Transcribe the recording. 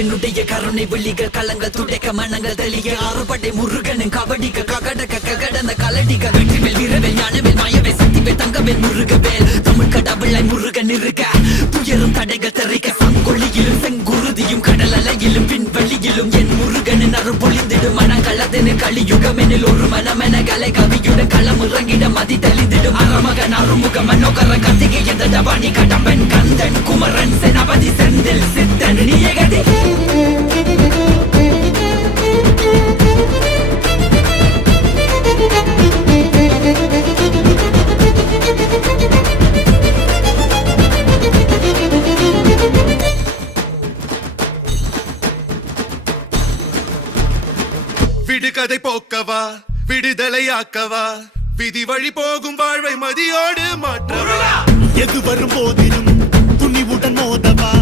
என்னுடைய கருணை விழிகள் கலங்கள் துடைக்க மனங்கள் தெளிய ஆறுபடை முருகனின் கபடிக்க ககடக்க ககடந்த கலடிக்க வெற்றிவேல் வீரவேல் ஞானவேல் மாயவேல் சக்திவேல் தங்கவேல் முருகவேல் தமிழ் கடவுளை முருகன் இருக்க துயரும் தடைகள் தெரிக்க சங்கொழியிலும் செங்குருதியும் கடல் அலையிலும் பின்வெளியிலும் என் முருகனின் அருள் பொழிந்திடும் மனங்களதென கலியுகமெனில் ஒரு மனமென கலை கவியுடன் களம் இறங்கிட மதி தெளிந்திடும் அறமகன் அருமுக மனோகர கத்திகை எந்த டபானி கடம்பன் கந்தன் குமரன் செனபதி செந்தில் சித்தன் நீயகதி விடுகதை போக்கவா விடுதலையாக்கவா விதி வழி போகும் வாழ்வை மதியோடு மாற்றவா எது வரும் போதிலும் துணிவுடன் மோதவா